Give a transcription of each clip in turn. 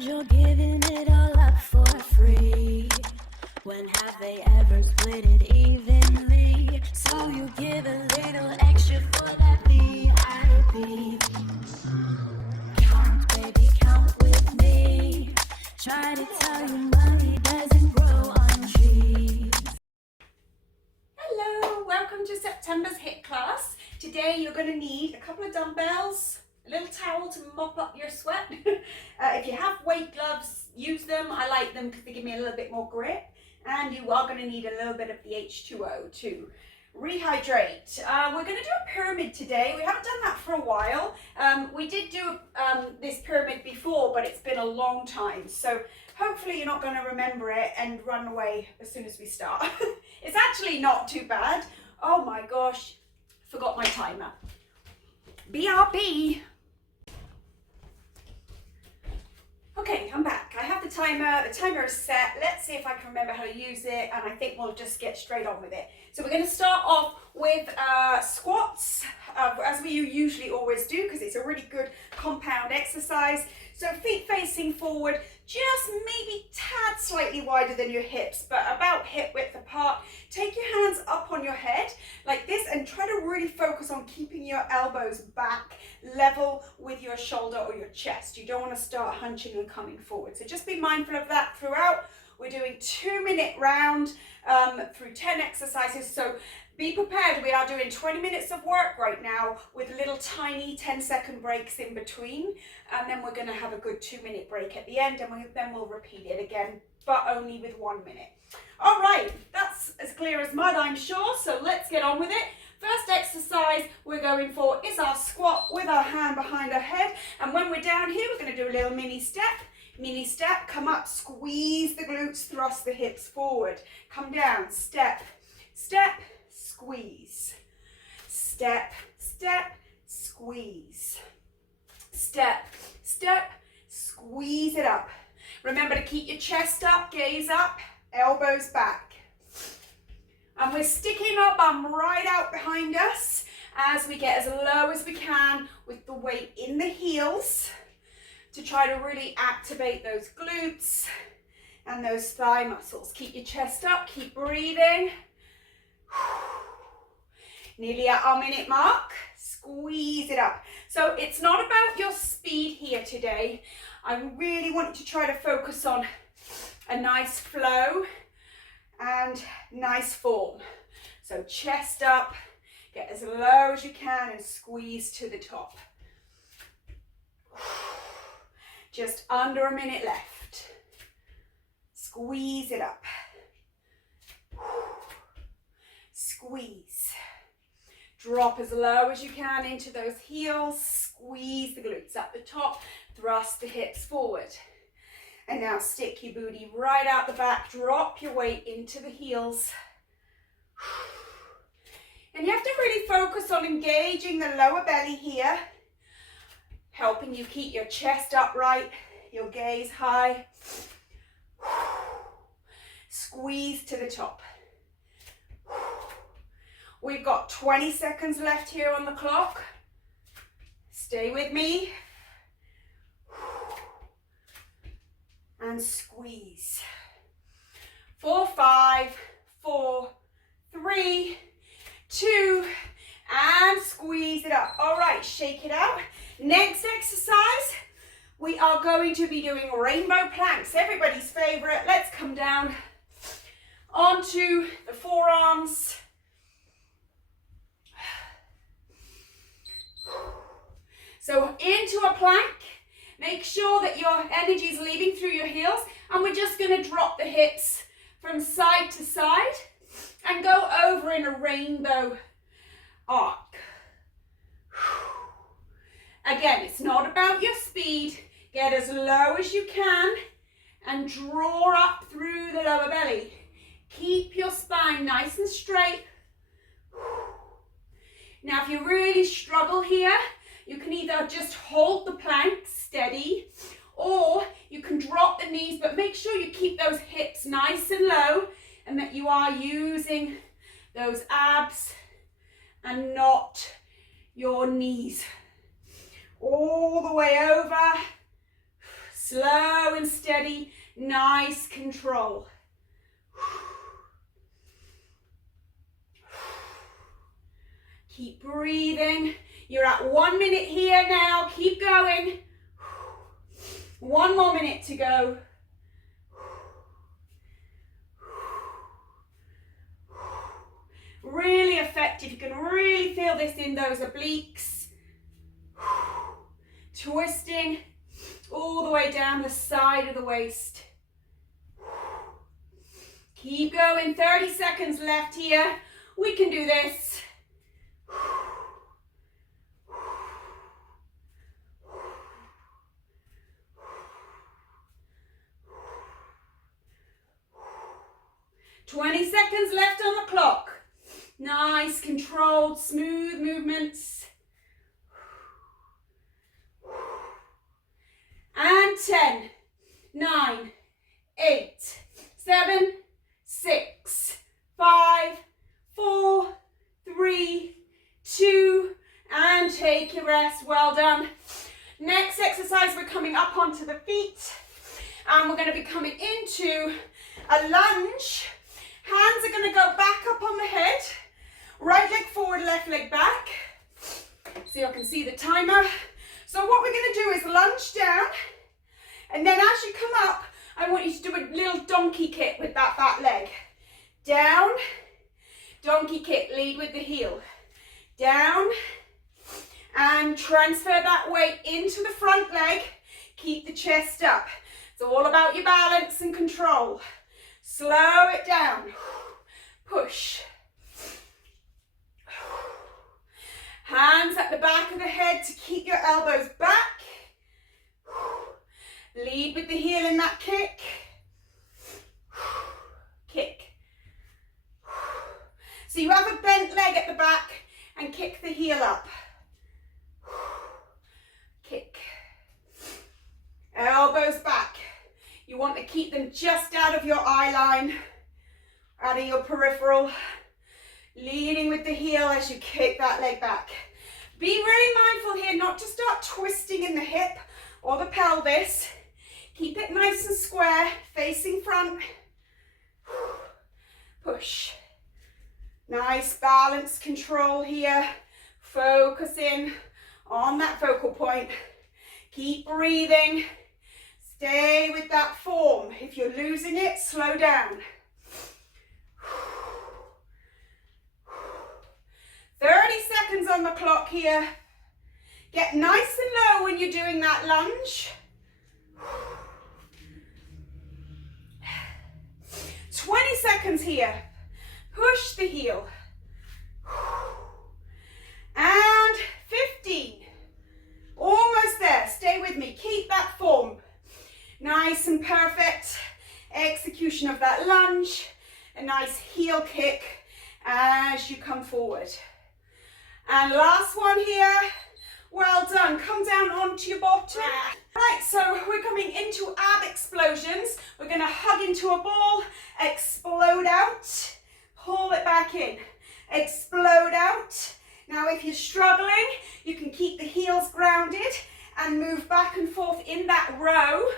proud you're giving it all up for free. When have they ever split it evenly? So you give a little extra for that VIP. Count, baby, count with me. Try to tell you money doesn't grow on trees. Hello, welcome to September's HIIT class. Today you're going to need a couple of dumbbells, a little towel to mop up your sweat. If you have weight gloves, use them. I like them because they give me a little bit more grip. And you are going to need a little bit of the H2O to rehydrate. We're going to do a pyramid today. We haven't done that for a while. We did do this pyramid before, but it's been a long time. So hopefully you're not going to remember it and run away as soon as we start. It's actually not too bad. Oh my gosh, forgot my timer. BRB. Okay, I'm back. I have the timer. The timer is set. Let's see if I can remember how to use it, and I think we'll just get straight on with it. So we're going to start off with squats, as we usually always do, because it's a really good compound exercise. So feet facing forward, just maybe tad slightly wider than your hips, but about hip width apart. Take your hands up on your head like this and try to really focus on keeping your elbows back level with your shoulder or your chest. You don't want to start hunching and coming forward. So just be mindful of that throughout. We're doing 2-minute round through 10 exercises. So be prepared. We are doing 20 minutes of work right now with little tiny 10-second breaks in between. And then we're going to have a good 2-minute break at the end, and then we'll repeat it again, but only with 1 minute. All right, that's as clear as mud, I'm sure. So let's get on with it. First exercise we're going for is our squat with our hand behind our head. And when we're down here, we're going to do a little mini step. Mini step, come up, squeeze the glutes, thrust the hips forward. Come down, step, step, squeeze. Step, step, squeeze. Step, step, squeeze it up. Remember to keep your chest up, gaze up, elbows back. And we're sticking our bum right out behind us as we get as low as we can with the weight in the heels to try to really activate those glutes and those thigh muscles. Keep your chest up, keep breathing. Nearly at our minute mark. Squeeze it up. So it's not about your speed here today. I really want you to try to focus on a nice flow and nice form. So chest up, get as low as you can and squeeze to the top. Just under a minute left. Squeeze it up. Squeeze. Drop as low as you can into those heels. Squeeze the glutes at the top. Thrust the hips forward. And now stick your booty right out the back. Drop your weight into the heels. And you have to really focus on engaging the lower belly here, helping you keep your chest upright, your gaze high. Squeeze to the top. We've got 20 seconds left here on the clock. Stay with me. And squeeze. 4, 5, 4, 3, 2, and squeeze it up. All right, shake it out. Next exercise, we are going to be doing rainbow planks, everybody's favorite. Let's come down onto the forearms. So into a plank. Make sure that your energy is leaving through your heels, and we're just going to drop the hips from side to side and go over in a rainbow arc. Again, it's not about your speed. Get as low as you can and draw up through the lower belly. Keep your spine nice and straight. Now, if you really struggle here, you can either just hold the plank steady, or you can drop the knees, but make sure you keep those hips nice and low and that you are using those abs and not your knees. All the way over. Slow and steady, nice control. Keep breathing. You're at 1 minute here now. Keep going. 1 more minute to go. Really effective. You can really feel this in those obliques. Twisting all the way down the side of the waist. Keep going. 30 seconds left here. We can do this. "20 seconds left on the clock." Nice, controlled, smooth movements. And 10, 9, 8, 7, 6, 5, 4, 3, 2, and take your rest. Well done. Next exercise, we're coming up onto the feet, and we're going to be coming into a lunge. Hands are going to go back up on the head. Right leg forward, left leg back. So you can see the timer. So what we're going to do is lunge down, and then as you come up, I want you to do a little donkey kick with that back leg. Down, donkey kick, lead with the heel. Down, and transfer that weight into the front leg. Keep the chest up. It's all about your balance and control. Slow it down. Push. Hands at the back of the head to keep your elbows back. Lead with the heel in that kick. Kick. So you have a bent leg at the back and kick the heel up. Kick. Elbows back. You want to keep them just out of your eye line, out of your peripheral. Leading with the heel as you kick that leg back. Be really mindful here not to start twisting in the hip or the pelvis. Keep it nice and square, facing front. Push. Nice balance control here. Focus in on that focal point. Keep breathing. Stay with that form. If you're losing it, slow down. 30 seconds on the clock here. Get nice and low when you're doing that lunge. 20 seconds here. Push the heel. And 15. Almost there. Stay with me. Keep that form. Nice and perfect execution of that lunge. A nice heel kick as you come forward. And last one here. Well done. Come down onto your bottom. Right, so we're coming into ab explosions. We're going to hug into a ball, explode out, pull it back in, explode out. Now if you're struggling, you can keep the heels grounded and move back and forth in that row,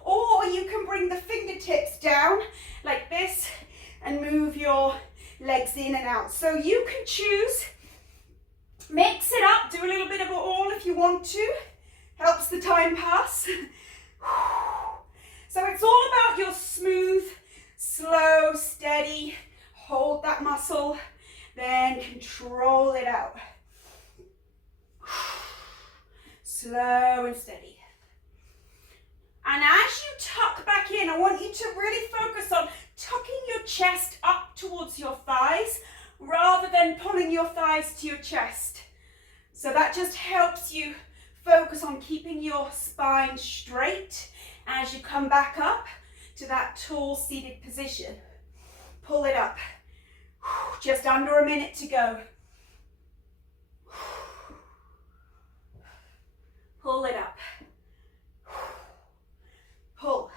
or you can bring the fingertips down like this and move your legs in and out. So you can choose. Mix it up, do a little bit of it all if you want to. Helps the time pass. So it's all about your smooth, slow, steady. Hold that muscle, then control it out. Slow and steady. And as you tuck back in, I want you to really focus on tucking your chest up towards your thighs rather than pulling your thighs to your chest. So that just helps you focus on keeping your spine straight as you come back up to that tall seated position. Pull it up. Just under a minute to go. Pull it up. Pull.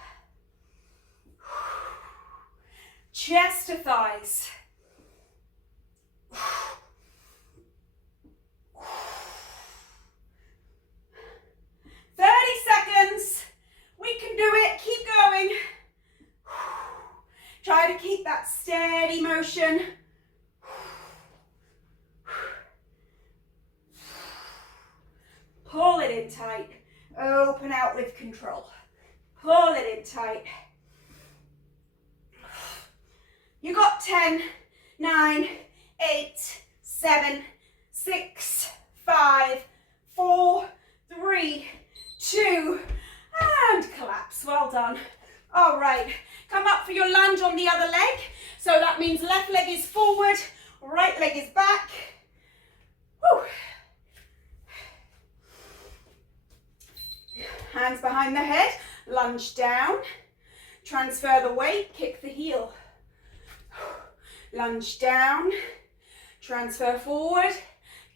Chest to thighs. 30 seconds. We can that steady motion. Pull it in tight. Open out with control. Pull it in tight. You got 10, 9, 8, 7, 6, 5, 4, 3, 2, and collapse. Well done. All right, come up for your lunge on the other leg. So that means left leg is forward, right leg is back. Woo. Hands behind the head, lunge down, transfer the weight, kick the heel. Lunge down, transfer forward,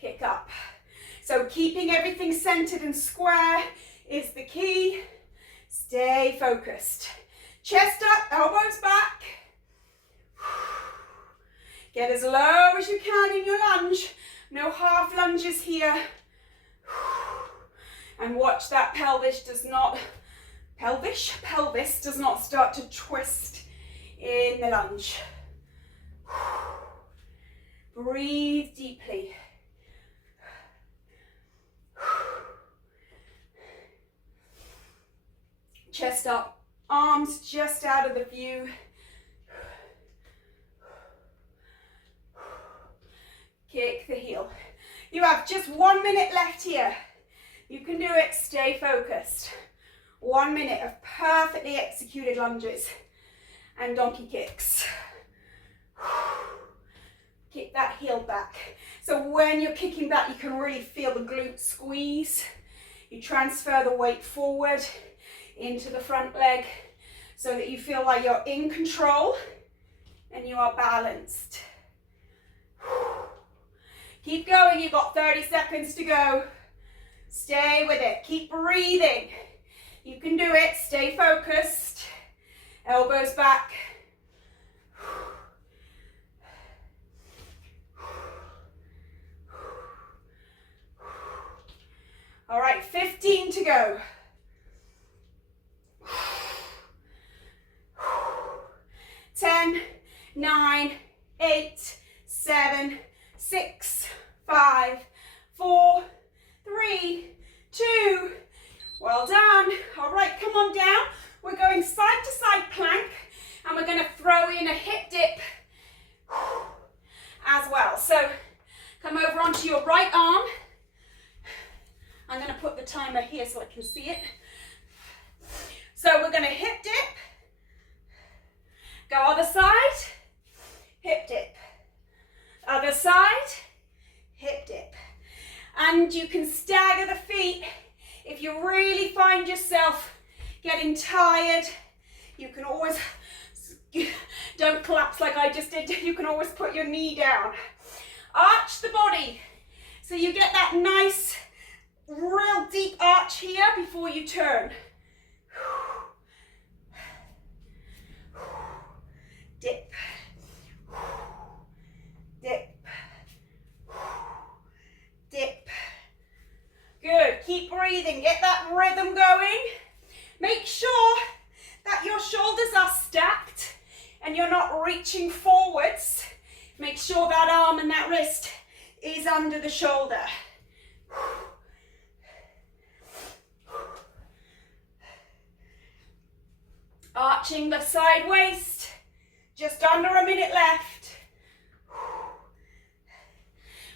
kick up. So keeping everything centered and square is the key. Stay focused. Chest up, elbows back. Get as low as you can in your lunge. No half lunges here. And watch that pelvis does not start to twist in the lunge. Breathe deeply. Chest up, arms just out of the view. Kick the heel. You have just 1 minute left here. You can do it, stay focused. 1 minute of perfectly executed lunges and donkey kicks. Kick that heel back. So when you're kicking back, you can really feel the glute squeeze. You transfer the weight forward into the front leg so that you feel like you're in control and you are balanced. Keep going, you've got 30 seconds to go. Stay with it, keep breathing. You can do it, stay focused. Elbows back. All right, 15 to go. 10, 9, 8, 7, 6, 5, 4, 3, 2. Well done. All right, come on down. We're going side to side plank and we're going to throw in a hip dip as well. So come over onto your right arm. I'm going to put the timer here so I can see it. So we're going to hip dip. Go other side, hip dip. Other side, hip dip. And you can stagger the feet. If you really find yourself getting tired, you can always, don't collapse like I just did, you can always put your knee down. Arch the body. So you get that nice, real deep arch here before you turn. Dip, dip, dip. Good, keep breathing, get that rhythm going. Make sure that your shoulders are stacked and you're not reaching forwards. Make sure that arm and that wrist is under the shoulder. Arching the side waist. Just under a minute left.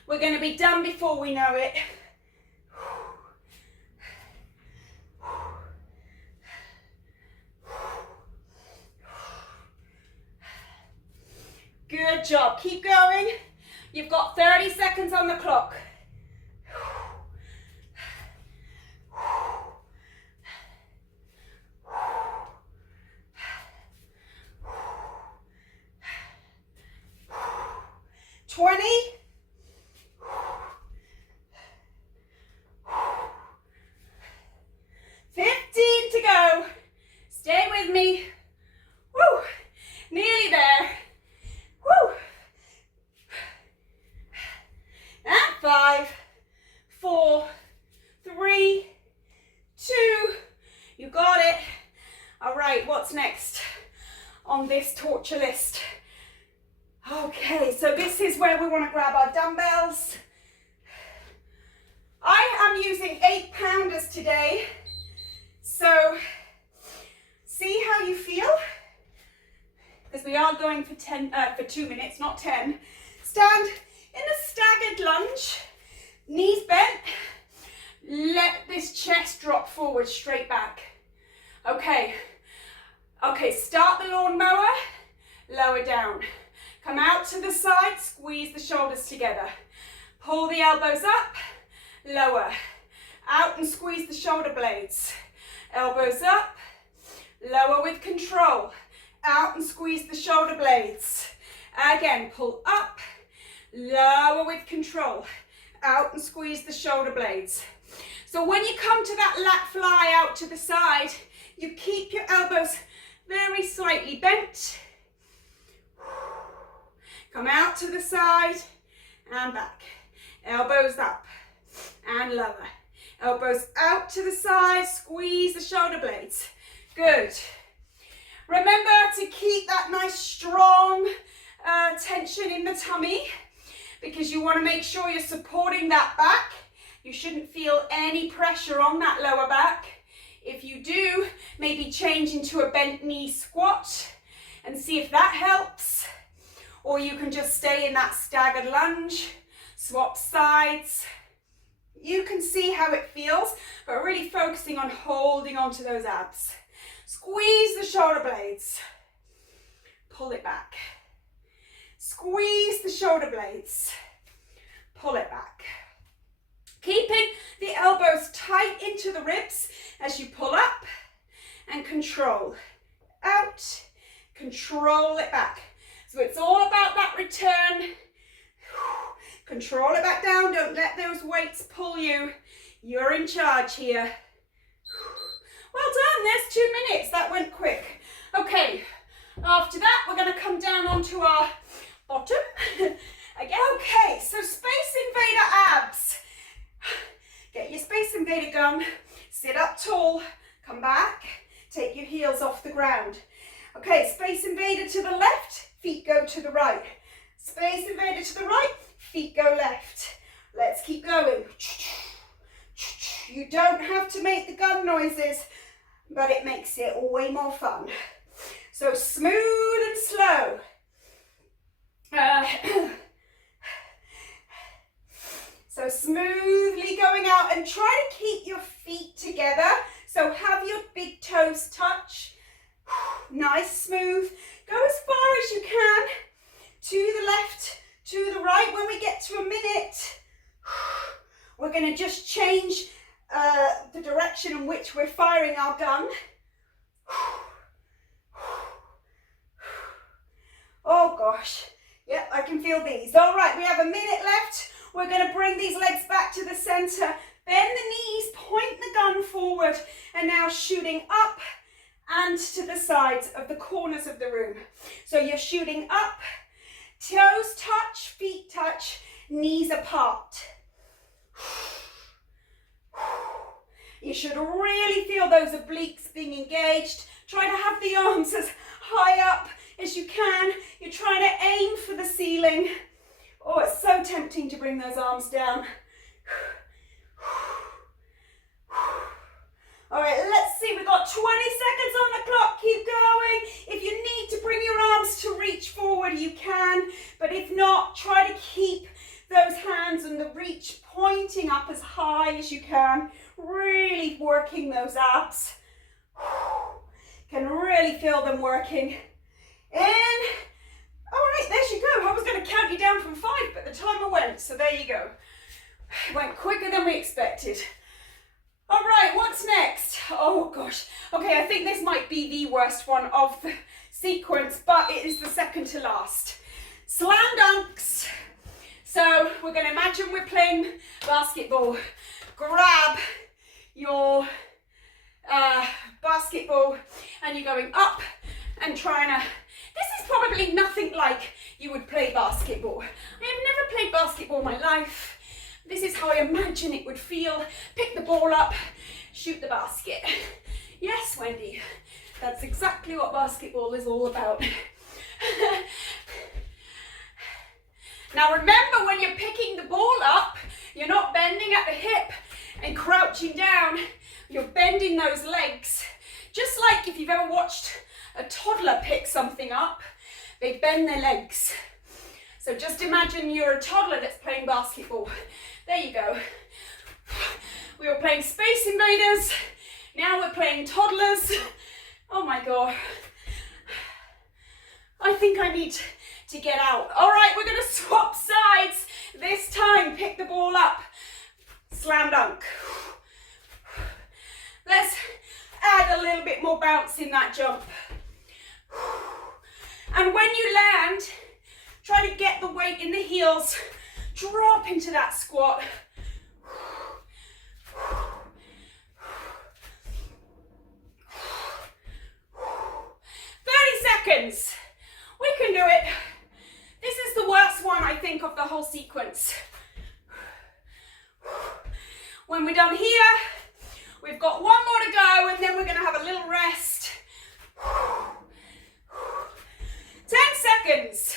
We're going to be done before we know it. Good job. Keep going. You've got 30 seconds on the clock. 20. 15 to go. Stay with me. Woo. Nearly there. Woo. And 5, 4, 3, 2. You got it. All right, what's next on this torture list? Okay, so this is where we want to grab our dumbbells. I am using 8-pounders today, so see how you feel, because we are going for 2 minutes, not 10. Stand in a staggered lunge, knees bent. Let this chest drop forward, straight back. Okay, start the lawnmower, lower down. Come out to the side, squeeze the shoulders together. Pull the elbows up, lower. Out and squeeze the shoulder blades. Elbows up, lower with control. Out and squeeze the shoulder blades. Again, pull up, lower with control. Out and squeeze the shoulder blades. So when you come to that lat fly out to the side, you keep your elbows very slightly bent. Come out to the side and back. Elbows up and lower. Elbows out to the side, squeeze the shoulder blades. Good. Remember to keep that nice strong tension in the tummy, because you want to make sure you're supporting that back. You shouldn't feel any pressure on that lower back. If you do, maybe change into a bent knee squat and see if that helps. Or you can just stay in that staggered lunge, swap sides. You can see how it feels, but really focusing on holding onto those abs. Squeeze the shoulder blades. Pull it back. Squeeze the shoulder blades. Pull it back. Keeping the elbows tight into the ribs as you pull up and control. Out, control it back. So it's all about that return. Control it back down. Don't let those weights pull you. You're in charge here. Well done, there's 2 minutes. That went quick. Okay, after that, we're going to come down onto our bottom. Again, okay, so Space Invader abs. Get your Space Invader gun, sit up tall, come back, take your heels off the ground. Okay, Space Invader to the left, feet go to the right. Space Invader to the right, feet go left. Let's keep going. You don't have to make the gun noises, but it makes it way more fun. So smooth and slow. So smoothly going out, and try to keep your feet together. So have your big toes touch. Nice, smooth. Go as far as you can. To the left, to the right. When we get to a minute, we're going to just change the direction in which we're firing our gun. Oh gosh. Yep, I can feel these. All right, we have a minute left. We're going to bring these legs back to the center. Bend the knees, point the gun forward, and now shooting up and to the sides of the corners of the room. So you're shooting up, toes touch, feet touch, knees apart. You should really feel those obliques being engaged. Try to have the arms as high up as you can. You're trying to aim for the ceiling. Oh, it's so tempting to bring those arms down. All right, let's see, we've got 20 seconds on the clock, keep going. If you need to bring your arms to reach forward, you can, but if not, try to keep those hands and the reach pointing up as high as you can, really working those abs. Can really feel them working. In. All right, there you go. I was going to count you down from 5, but the timer went, so there you go. It went quicker than we expected. All right, what's next? Oh gosh. Okay, I think this might be the worst one of the sequence, but it is the second to last. Slam dunks. So we're going to imagine we're playing basketball. Grab your basketball and you're going up and trying to... This is probably nothing like you would play basketball. I have never played basketball in my life. This is how I imagine it would feel. Pick the ball up, shoot the basket. Yes, Wendy, that's exactly what basketball is all about. Now remember, when you're picking the ball up, you're not bending at the hip and crouching down. You're bending those legs. Just like if you've ever watched a toddler pick something up, they bend their legs. So just imagine you're a toddler that's playing basketball. There you go. We were playing Space Invaders. Now we're playing toddlers. Oh my God. I think I need to get out. All right, we're going to swap sides. This time, pick the ball up. Slam dunk. Let's add a little bit more bounce in that jump. And when you land, try to get the weight in the heels. Drop into that squat. 30 seconds. We can do it. This is the worst one, I think, of the whole sequence. When we're done here, we've got one more to go, and then we're going to have a little rest. 10 seconds.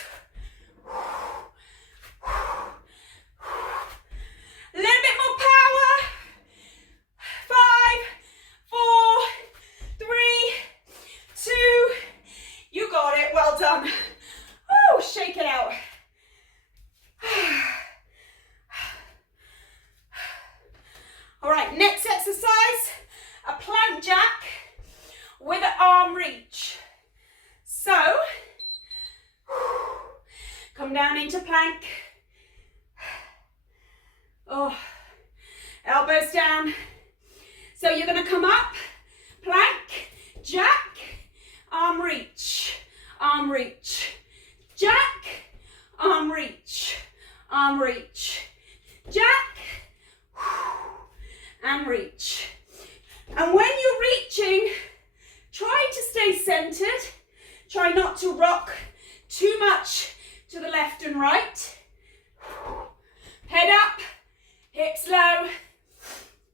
A little bit more power. 5, 4, 3, 2. You got it. Well done. Oh, shake it out. All right, next exercise, a plank jack with an arm reach. So, come down into plank. Oh, elbows down. So you're going to come up, plank, jack, arm reach, jack, arm reach, jack, and reach. And when you're reaching, try to stay centered. Try not to rock too much to the left and right. Head up, hips low,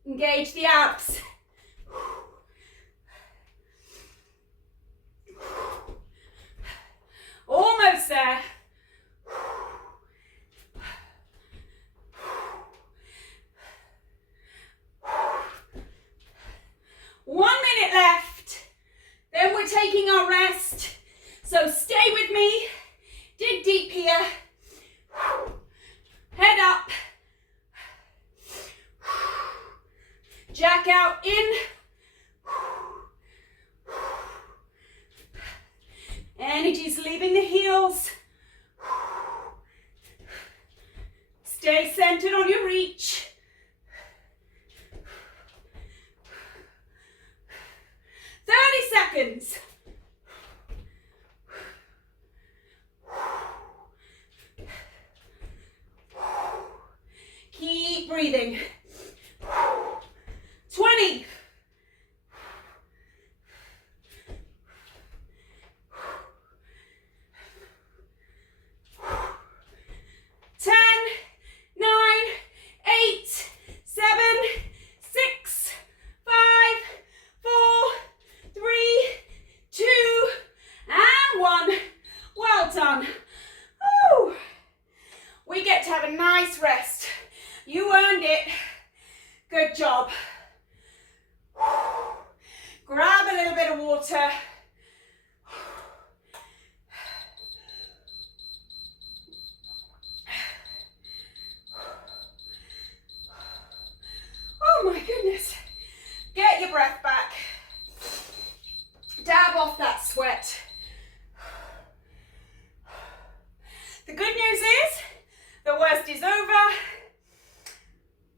engage the abs. Almost there. One minute left. Then we're taking our rest. So stay with me. Dig deep here. Head up. Jack out in. Energy's leaving the heels. Stay centered on your reach. 30 seconds. Keep breathing. 20. 10, 9, 8, 7, 6, 5, 4, 3, 2, and 1. Well done. Woo. We get to have a nice rest. You earned it. Good job. Grab a little bit of water. Oh my goodness. Get your breath back. Dab off that sweat. The good news is the worst is over.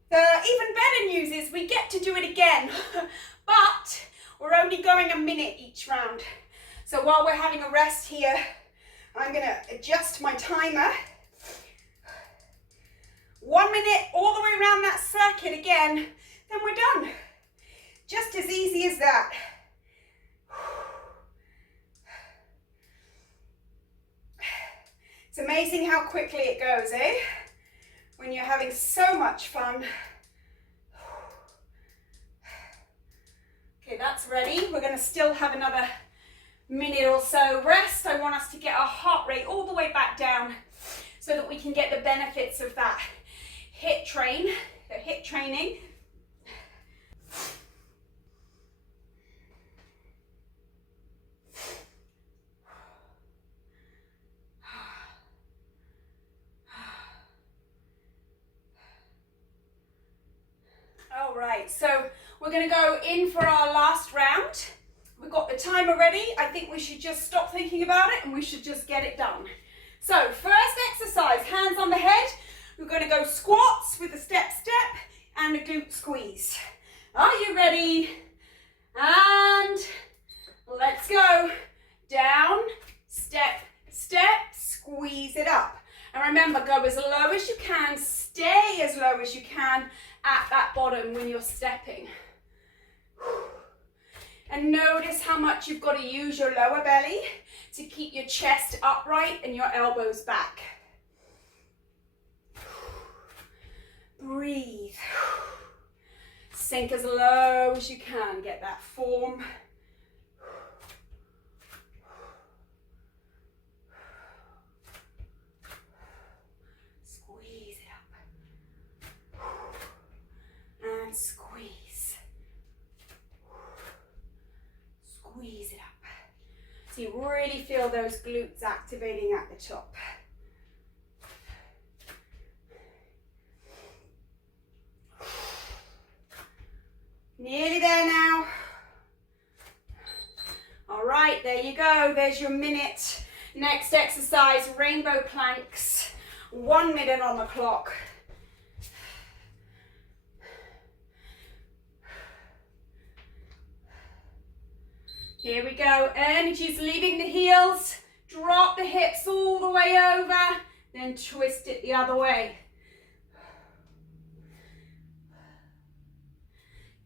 The even better news is we get to do it again, but we're only going a minute each round. So while we're having a rest here, I'm going to adjust my timer. 1 minute all the way around that circuit again, then we're done. Just as easy as that. It's amazing how quickly it goes, eh? When you're having so much fun. Okay, that's ready. We're going to still have another minute or so rest. I want us to get our heart rate all the way back down. so that we can get the benefits of that HIIT training. All right, so we're going to go in for our last round. We've got the timer ready. I think we should just stop thinking about it and we should just get it done. So first exercise, hands on the head. We're going to go squats with a step and a glute squeeze. Are you ready? And let's go. Down, step, squeeze it up. And remember, go as low as you can, stay as low as you can at that bottom when you're stepping. And notice how much you've got to use your lower belly to keep your chest upright and your elbows back. Breathe. Sink as low as you can. Get that form. Squeeze it up. And squeeze. Squeeze it up. So you really feel those glutes activating at the top. Nearly there now. All right, there you go. There's your minute. Next exercise, rainbow planks. 1 minute on the clock. Here we go. Energy's leaving the heels. Drop the hips all the way over. Then twist it the other way.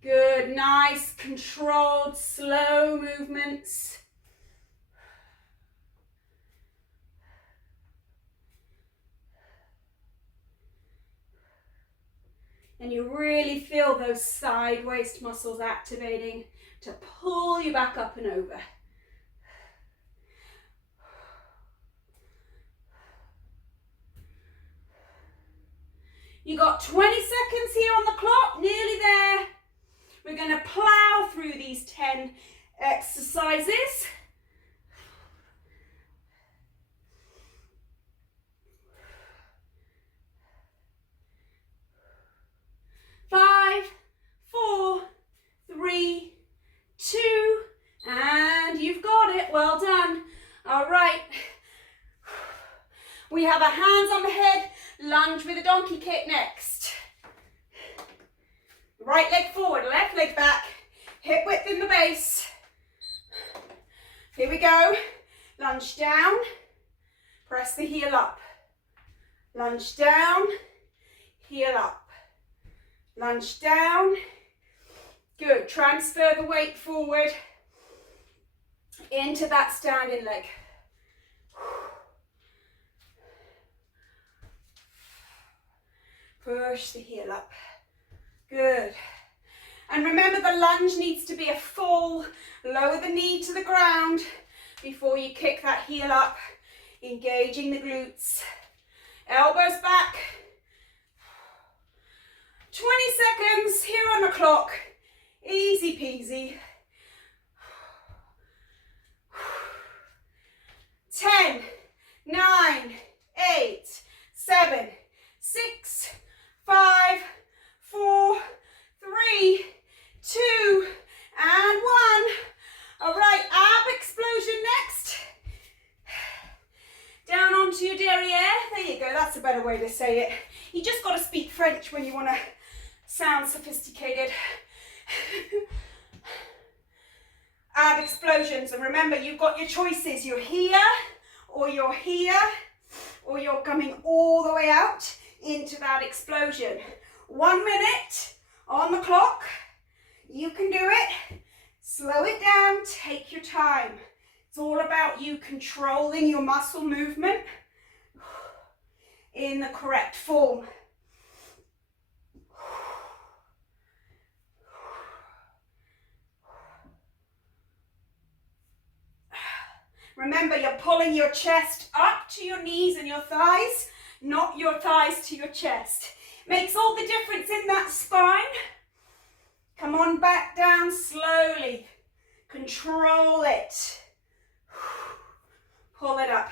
Good, nice, controlled, slow movements. And you really feel those side waist muscles activating to pull you back up and over. You got 20 seconds here on the clock, nearly there. We're going to plow through these 10 exercises. Five, 4, 3, 2, and you've got it. Well done. All right. We have our hands on the head, lunge with a donkey kick next. Right leg forward, left leg back, hip width in the base. Here we go. Lunge down, press the heel up. Lunge down, heel up. Lunge down. Good. Transfer the weight forward into that standing leg. Push the heel up. Good. And remember, the lunge needs to be a full, lower the knee to the ground before you kick that heel up, engaging the glutes. Elbows back. 20 seconds here on the clock. Easy peasy. 10, 9, 8, 7, 6, 5, 4, 3, 2, and 1. All right, ab explosion next. Down onto your derriere. There you go, that's a better way to say it. You just got to speak French when you want to sound sophisticated. Ab explosions, and remember, you've got your choices. You're here, or you're coming all the way out into that explosion. 1 minute on the clock. You can do it. Slow it down, take your time. It's all about you controlling your muscle movement in the correct form. Remember, you're pulling your chest up to your knees and your thighs. not your thighs to your chest. Makes all the difference in that spine. Come on back down slowly. Control it. Pull it up.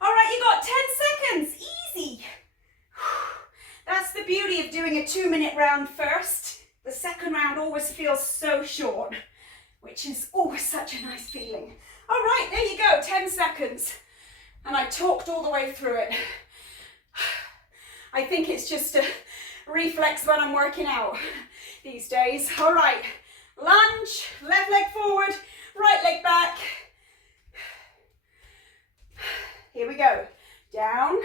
All right, you got 10 seconds, easy. That's the beauty of doing a 2-minute round first. The second round always feels so short, which is always such a nice feeling. All right, there you go, 10 seconds. And I talked all the way through it. I think it's just a reflex when I'm working out these days. All right, lunge, left leg forward, right leg back. Here we go. Down,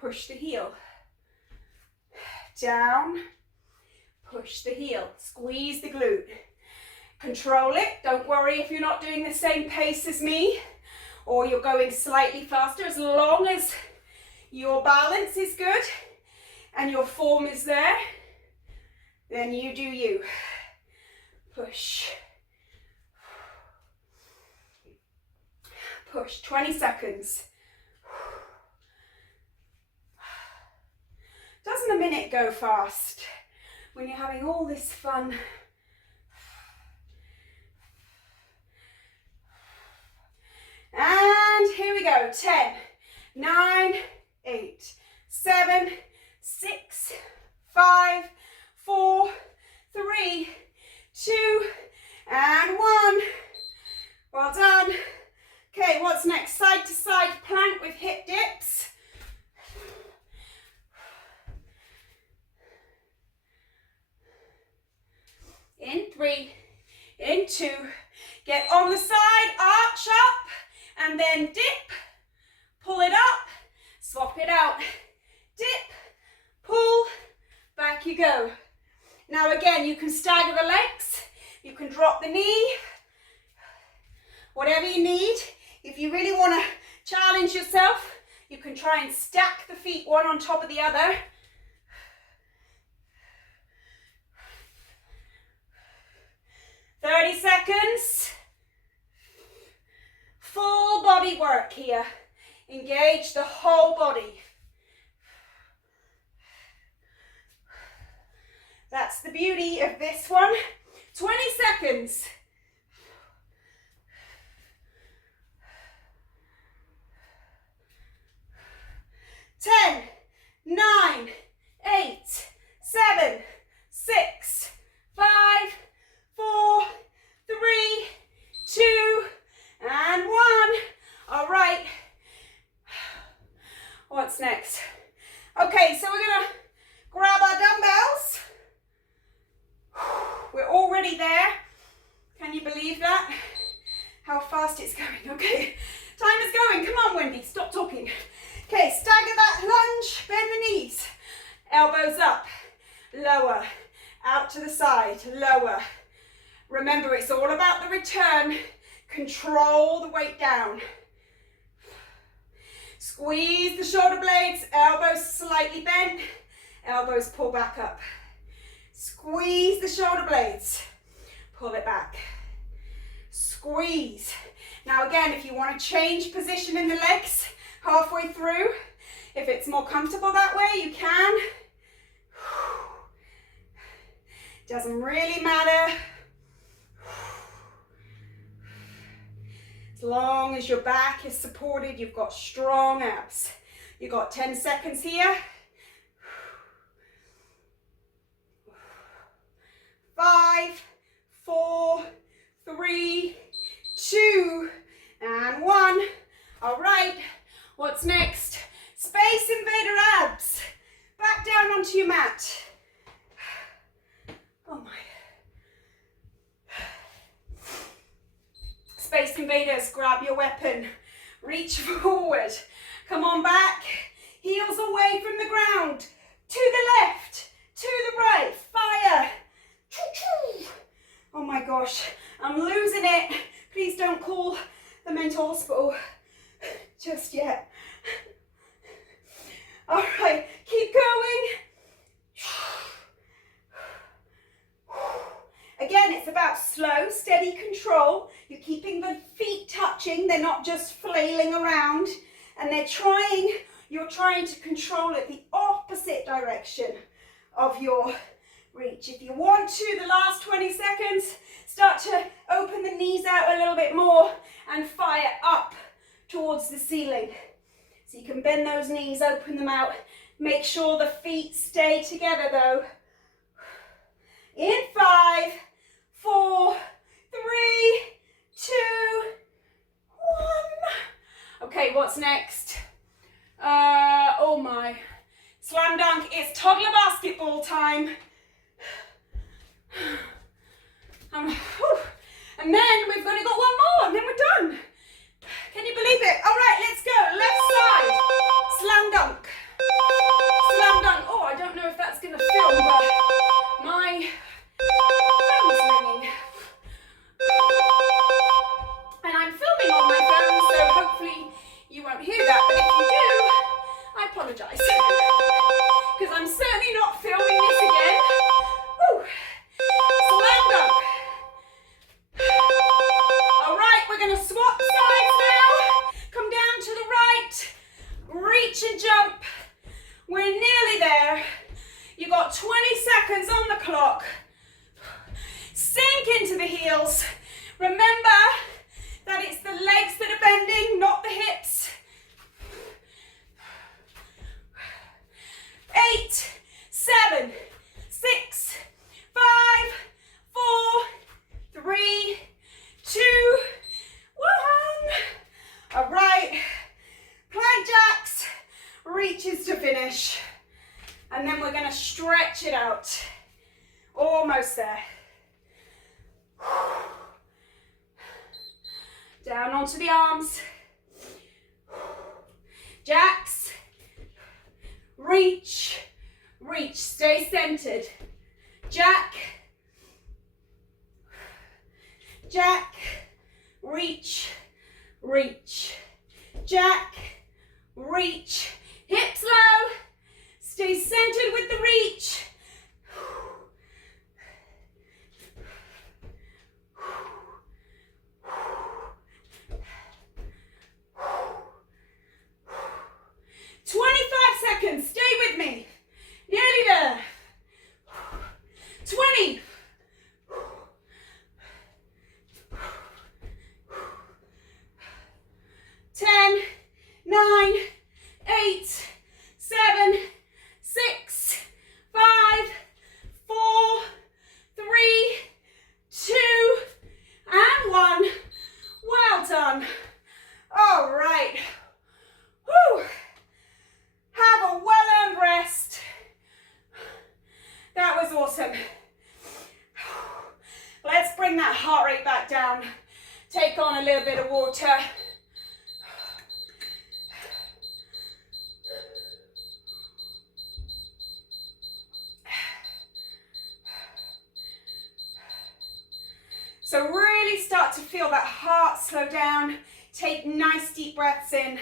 push the heel. Down, push the heel. Squeeze the glute. Control it. Don't worry if you're not doing the same pace as me or you're going slightly faster, as long as your balance is good and your form is there, then you do you. Push. Push, 20 seconds. Doesn't a minute go fast when you're having all this fun? And here we go, 10, 9, 8, 7, 6, 5, 4, 3, 2, and 1. Well done. Okay, what's next? Side to side plank with hip dips. In 3, in 2, get on the side, arch up, and then dip, pull it up, swap it out, dip, pull, back you go. Now again, you can stagger the legs, you can drop the knee, whatever you need. If you really want to challenge yourself, you can try and stack the feet one on top of the other. Thirty seconds. Full body work here. Engage the whole body. That's the beauty of this one. 20 seconds. Ten, 9, 8, 7, 6, 5, 4, 3, 2, and 1. All right. What's next? Okay, so we're gonna grab our dumbbells. We're already there. Can you believe that? How fast it's going. Okay, time is going. Come on, Wendy, stop talking. Okay, stagger that lunge, bend the knees. Elbows up, lower, out to the side, lower. Remember, it's all about the return. Control the weight down. Squeeze the shoulder blades, elbows slightly bent, elbows pull back up. Squeeze the shoulder blades, pull it back. Squeeze. Now again, if you want to change position in the legs halfway through, if it's more comfortable that way, you can. Doesn't really matter. As long as your back is supported, you've got strong abs. You've got 10 seconds here. 5, 4, 3, 2, and 1. All right, what's next? Space Invader Abs. Back down onto your mat. Oh my. Space Invaders, grab your weapon. Reach forward. Come on back. Heels away from the ground. To the left. To the right. Fire. Oh my gosh, I'm losing it. Please don't call the mental hospital just yet. All right, keep going. Again, it's about slow, steady control. You're keeping the feet touching. They're not just flailing around. And they're trying you're trying to control it the opposite direction of your reach. If you want to, the last 20 seconds, start to open the knees out a little bit more and fire up towards the ceiling. So you can bend those knees, open them out. Make sure the feet stay together though. In 5, 4, 3, 2, 1. Okay, what's next? Oh my. Slam dunk, it's toddler basketball time. And then we've only got one more and then we're done. Can you believe it? All right, let's go. Left side, slam dunk. Slam dunk. Oh, I don't know if that's going to film, but my phone is ringing. And I'm filming on my phone, so hopefully you won't hear that. But if you do, I apologise. Because I'm certainly not filming this again. Woo. Slam dunk. All right, we're going to swap sides now. Come down to the right. Reach and jump. We're nearly there. You've got 20 seconds on the clock. Sink into the heels. Remember that it's the legs that are bending, not the hips. 8, 7, 6, 5, 4, 3, 2, 1. All right. Plank jacks, reaches to finish. And then we're going to stretch it out. Almost there. Down onto the arms. Jacks. Reach. Reach. Stay centered. Jack. Jack. Reach. Reach. Jack. Reach. Hips low. Stay centered with the reach. 25 seconds. Stay with me. Nearly there. 20. 10, 9, 8, 7, 6, 5, 4, 3, 2, and 1. Well done. All right. Whew. Have a well-earned rest. That was awesome. Let's bring that heart rate back down. Take on a little bit of water. So really start to feel that heart slow down. Take nice deep breaths in.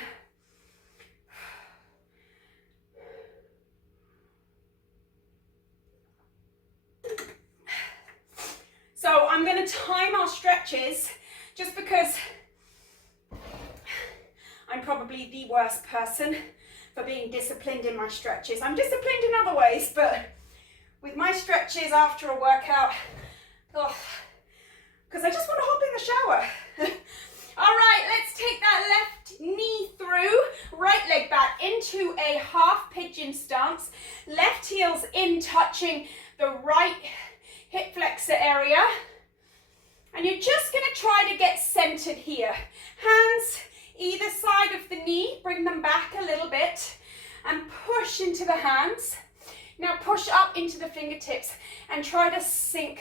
So I'm going to time our stretches just because I'm probably the worst person for being disciplined in my stretches. I'm disciplined in other ways, but with my stretches after a workout, because I just want to hop in the shower. All right, let's take that left knee through, right leg back into a half pigeon stance. Left heel's in, touching the right hip flexor area. And you're just going to try to get centered here. Hands either side of the knee, bring them back a little bit and push into the hands. Now push up into the fingertips and try to sink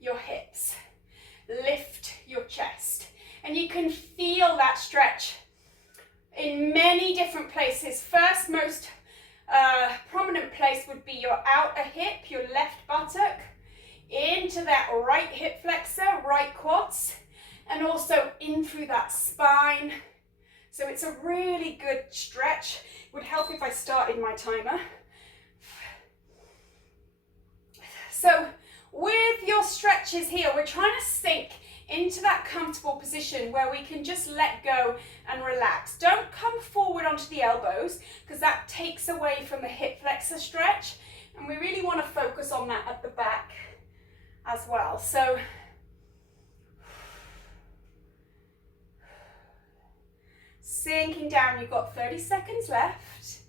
your hips. Lift your chest. And you can feel that stretch in many different places. First, most prominent place would be your outer hip, your left buttock, into that right hip flexor, right quads, and also in through that spine. So it's a really good stretch. It would help if I started my timer. So with your stretches here, we're trying to sink into that comfortable position where we can just let go and relax. Don't come forward onto the elbows because that takes away from the hip flexor stretch, and we really want to focus on that at the back as well. So sinking down, you've got 30 seconds left,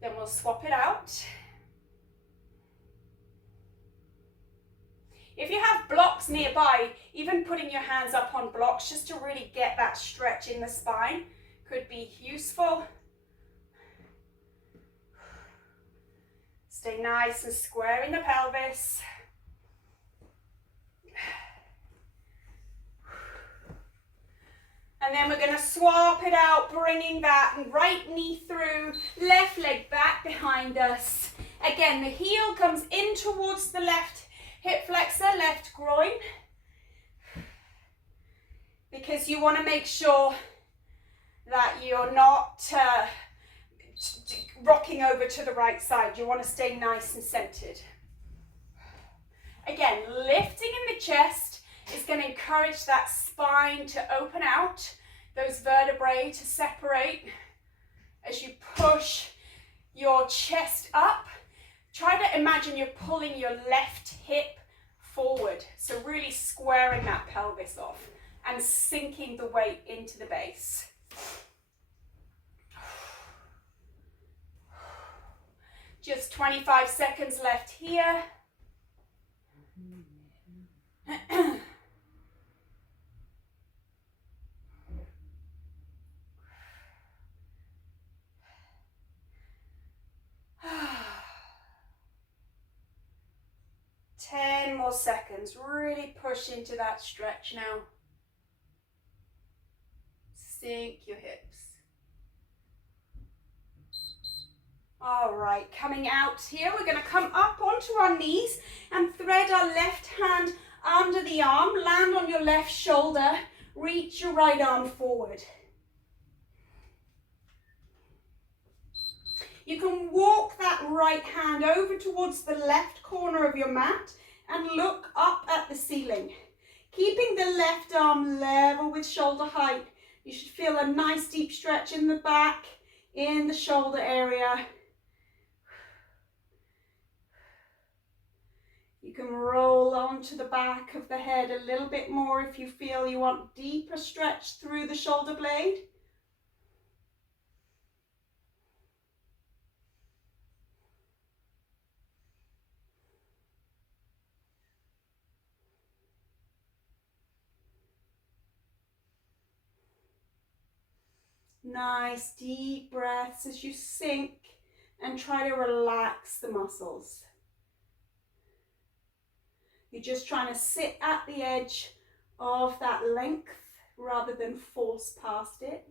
then we'll swap it out. If you have blocks nearby, even putting your hands up on blocks just to really get that stretch in the spine could be useful. Stay nice and square in the pelvis. And then we're going to swap it out, bringing that right knee through, left leg back behind us. Again, the heel comes in towards the left hip flexor, left groin, because you want to make sure that you're not rocking over to the right side. You want to stay nice and centered. Again, lifting in the chest is going to encourage that spine to open out, those vertebrae to separate. As you push your chest up, try to imagine you're pulling your left hip forward. So really squaring that pelvis off and sinking the weight into the base. Just 25 seconds left here. 10 more seconds. Really push into that stretch now. Sink your hips. All right, coming out here, we're going to come up onto our knees and thread our left hand under the arm, land on your left shoulder, reach your right arm forward. You can walk that right hand over towards the left corner of your mat and look up at the ceiling. Keeping the left arm level with shoulder height. You should feel a nice deep stretch in the back, in the shoulder area. You can roll onto the back of the head a little bit more if you feel you want deeper stretch through the shoulder blade. Nice deep breaths as you sink and try to relax the muscles. You're just trying to sit at the edge of that length rather than force past it.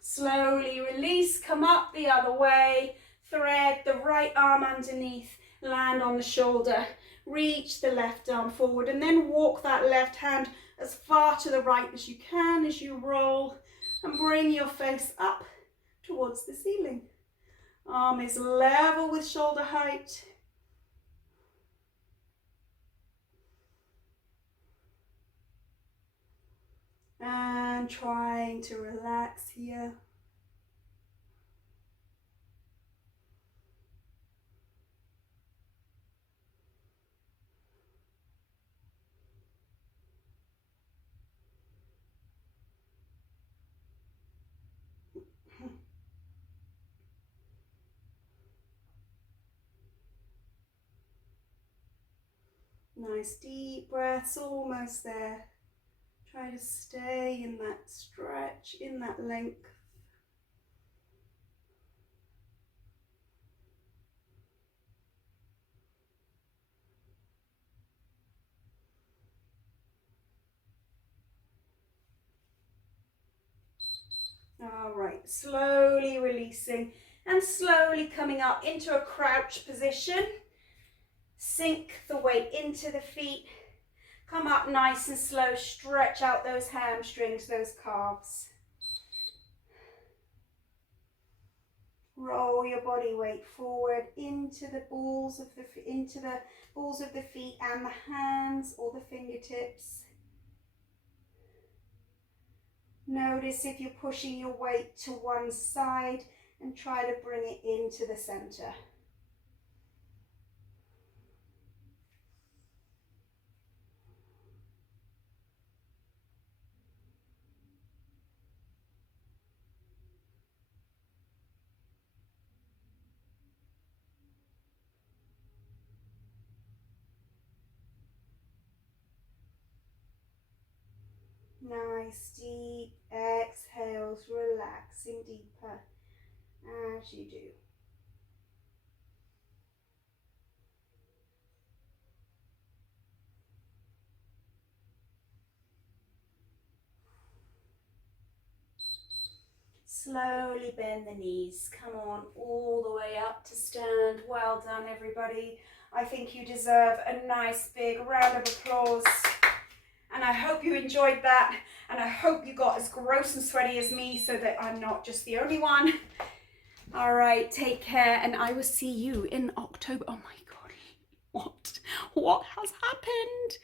Slowly release, come up the other way, thread the right arm underneath, land on the shoulder, reach the left arm forward, and then walk that left hand as far to the right as you can as you roll and bring your face up towards the ceiling. Arm is level with shoulder height. And trying to relax here. Nice deep breaths, almost there. Try to stay in that stretch, in that length. All right, slowly releasing and slowly coming up into a crouch position. Sink the weight into the feet. Come up nice and slow, stretch out those hamstrings, those calves. Roll your body weight forward into the balls of the feet and the hands or the fingertips. Notice if you're pushing your weight to one side and try to bring it into the center. Nice deep exhales, relaxing deeper as you do. Slowly bend the knees. Come on, all the way up to stand. Well done, everybody. I think you deserve a nice big round of applause. And I hope you enjoyed that. And I hope you got as gross and sweaty as me so that I'm not just the only one. All right, take care. And I will see you in October. Oh my God, what has happened?